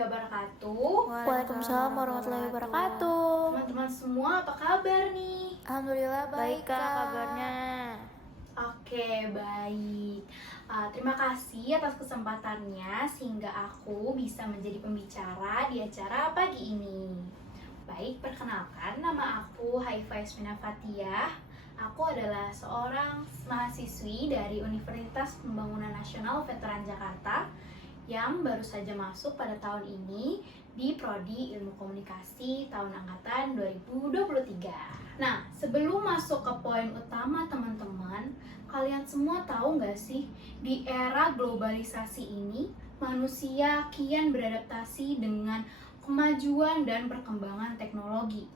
wabarakatuh. Waalaikumsalam warahmatullahi wabarakatuh. Teman-teman semua, apa kabar nih? Alhamdulillah baik kak kabarnya. Oke, baik. Terima kasih atas kesempatannya sehingga aku bisa menjadi pembicara di acara pagi ini. Baik, perkenalkan, nama aku Haifa Yasmina Fathiah. Aku adalah seorang mahasiswi dari Universitas Pembangunan Nasional Veteran Jakarta yang baru saja masuk pada tahun ini di Prodi Ilmu Komunikasi tahun angkatan 2023. Nah, sebelum masuk ke poin utama teman-teman, kalian semua tahu nggak sih, di era globalisasi ini, manusia kian beradaptasi dengan kemajuan dan perkembangan teknologi.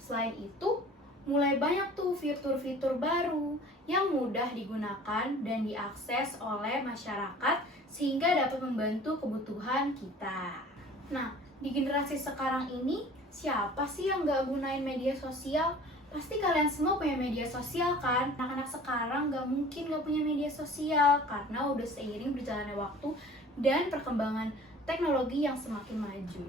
Selain itu, mulai banyak tuh fitur-fitur baru yang mudah digunakan dan diakses oleh masyarakat sehingga dapat membantu kebutuhan kita. Nah, di generasi sekarang ini, siapa sih yang nggak gunain media sosial? Pasti kalian semua punya media sosial kan? Anak-anak sekarang nggak mungkin nggak punya media sosial karena udah seiring berjalannya waktu dan perkembangan teknologi yang semakin maju.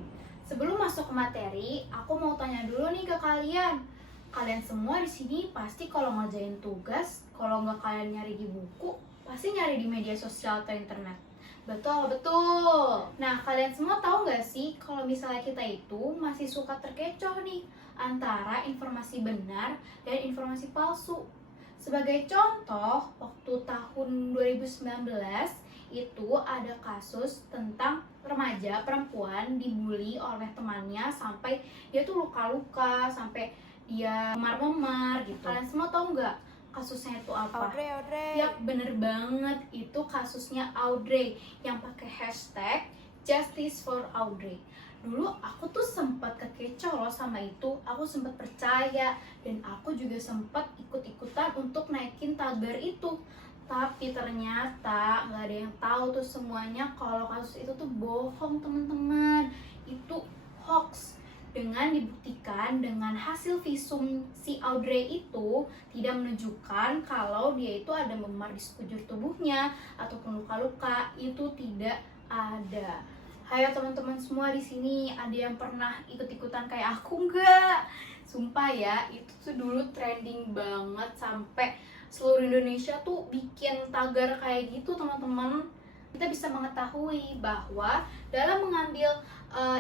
Sebelum masuk ke materi, aku mau tanya dulu nih ke kalian. Kalian semua di sini pasti kalau ngerjain tugas, kalau nggak kalian nyari di buku, pasti nyari di media sosial atau internet. Betul, betul. Nah, kalian semua tahu nggak sih kalau misalnya kita itu masih suka terkecoh nih antara informasi benar dan informasi palsu. Sebagai contoh, waktu tahun 2019 itu ada kasus tentang remaja perempuan dibully oleh temannya sampai dia tuh luka-luka, sampai dia memar-memar gitu. Kalian semua tahu nggak kasusnya itu apa? Audrey. Ya, bener banget, itu kasusnya Audrey yang pakai hashtag Justice for Audrey. Dulu aku tuh sempat kekecoh loh sama itu, aku sempat percaya dan aku juga sempat ikut-ikutan untuk naikin tagar itu. Tapi ternyata nggak ada yang tahu tuh semuanya kalau kasus itu tuh bohong teman-teman, itu hoax. Dengan dibuktikan dengan hasil visum si Audrey itu tidak menunjukkan kalau dia itu ada memar di sekujur tubuhnya ataupun luka-luka, itu tidak ada. Hayo teman-teman semua di sini, ada yang pernah ikut-ikutan kayak aku nggak? Sumpah ya, itu tuh dulu trending banget sampai seluruh Indonesia tuh bikin tagar kayak gitu teman-teman. Kita bisa mengetahui bahwa dalam mengambil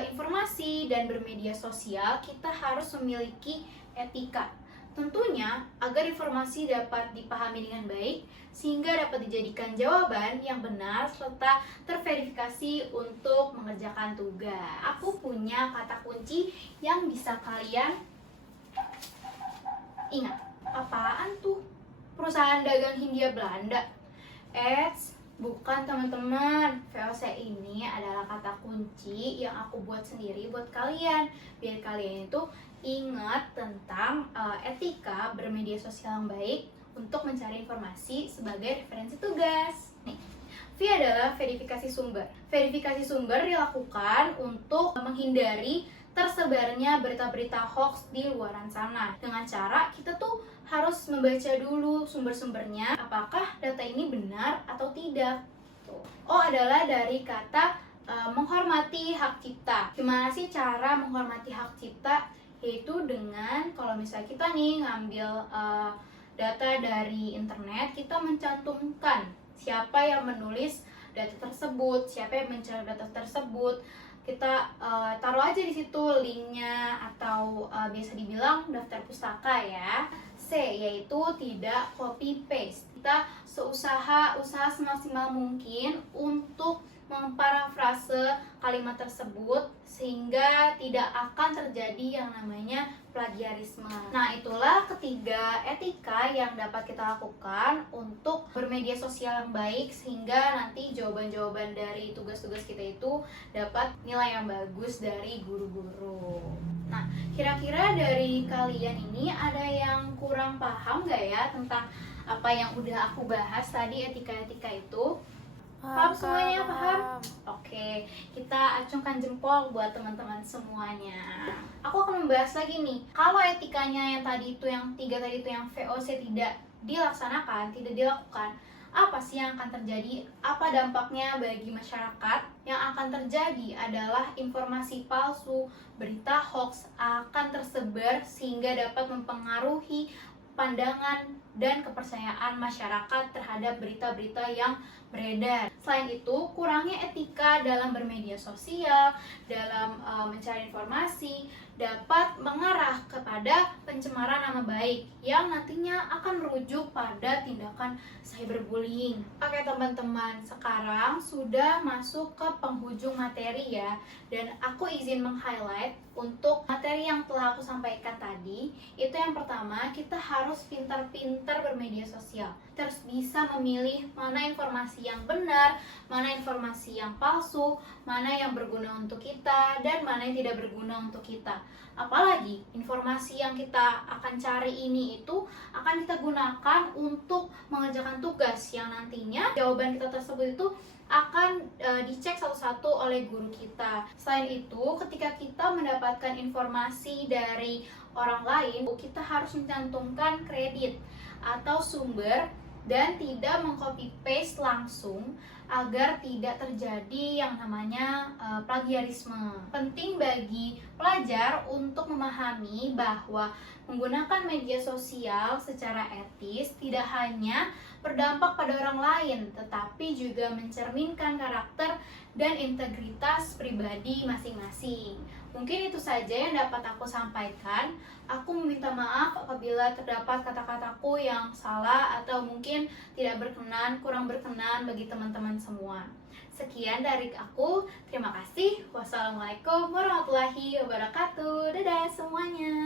informasi dan bermedia sosial, kita harus memiliki etika. Tentunya agar informasi dapat dipahami dengan baik sehingga dapat dijadikan jawaban yang benar serta terverifikasi untuk mengerjakan tugas. Aku punya kata kunci yang bisa kalian ingat. Apaan tuh? Perusahaan dagang Hindia Belanda? Bukan teman-teman, VOC ini adalah kata kunci yang aku buat sendiri buat kalian, biar kalian itu ingat tentang etika bermedia sosial yang baik untuk mencari informasi sebagai referensi tugas. Nih, V adalah verifikasi sumber. Verifikasi sumber dilakukan untuk menghindari tersebarnya berita-berita hoax di luaran sana. Dengan cara kita tuh harus membaca dulu sumber-sumbernya, apakah data ini benar atau tidak. O adalah dari kata menghormati hak cipta. Gimana sih cara menghormati hak cipta? Yaitu dengan kalau misalnya kita nih ngambil data dari internet, kita mencantumkan siapa yang menulis data tersebut, siapa yang mencari data tersebut. Kita taruh aja di situ linknya atau biasa dibilang daftar pustaka ya. C yaitu tidak copy paste. Kita usaha semaksimal mungkin untuk memparafrase kalimat tersebut sehingga tidak akan terjadi yang namanya plagiarisme. Nah, itulah ketiga etika yang dapat kita lakukan untuk bermedia sosial yang baik sehingga nanti jawaban-jawaban dari tugas-tugas kita itu dapat nilai yang bagus dari guru-guru. Nah, kira-kira dari kalian ini ada yang kurang paham nggak ya tentang apa yang udah aku bahas tadi, etika-etika itu? Paham semuanya? Paham? Oke, kita acungkan jempol buat teman-teman semuanya. Aku akan membahas lagi nih, kalau etikanya yang tadi itu, yang tiga tadi itu, yang VOC tidak dilaksanakan, tidak dilakukan, Apa sih yang akan terjadi? Apa dampaknya bagi masyarakat? Yang akan terjadi adalah informasi palsu, berita hoax akan tersebar sehingga dapat mempengaruhi pandangan dan kepercayaan masyarakat terhadap berita-berita yang beredar. Selain itu, kurangnya etika dalam bermedia sosial, dalam mencari informasi, dapat mengarah kepada pencemaran nama baik yang nantinya akan merujuk pada tindakan cyberbullying. Oke teman-teman, sekarang sudah masuk ke penghujung materi ya, dan aku izin meng-highlight untuk materi yang telah aku sampaikan tadi. Itu yang pertama, kita harus pintar-pintar bermedia sosial. Kita harus bisa memilih mana informasi yang benar, mana informasi yang palsu, mana yang berguna untuk kita, dan mana yang tidak berguna untuk kita. Apalagi informasi yang kita akan cari ini itu akan kita gunakan untuk mengerjakan tugas yang nantinya jawaban kita tersebut itu akan dicek satu-satu oleh guru kita. Selain itu, ketika kita mendapatkan informasi dari orang lain, kita harus mencantumkan kredit atau sumber dan tidak mengcopy paste langsung agar tidak terjadi yang namanya plagiarisme. Penting bagi pelajar untuk memahami bahwa menggunakan media sosial secara etis tidak hanya berdampak pada orang lain, tetapi juga mencerminkan karakter dan integritas pribadi masing-masing. Mungkin itu saja yang dapat aku sampaikan. Aku meminta maaf apabila terdapat kata-kataku yang salah atau mungkin tidak berkenan, kurang berkenan bagi teman-teman semua. Sekian dari aku. Terima kasih. Wassalamualaikum warahmatullahi wabarakatuh. Dadah semuanya.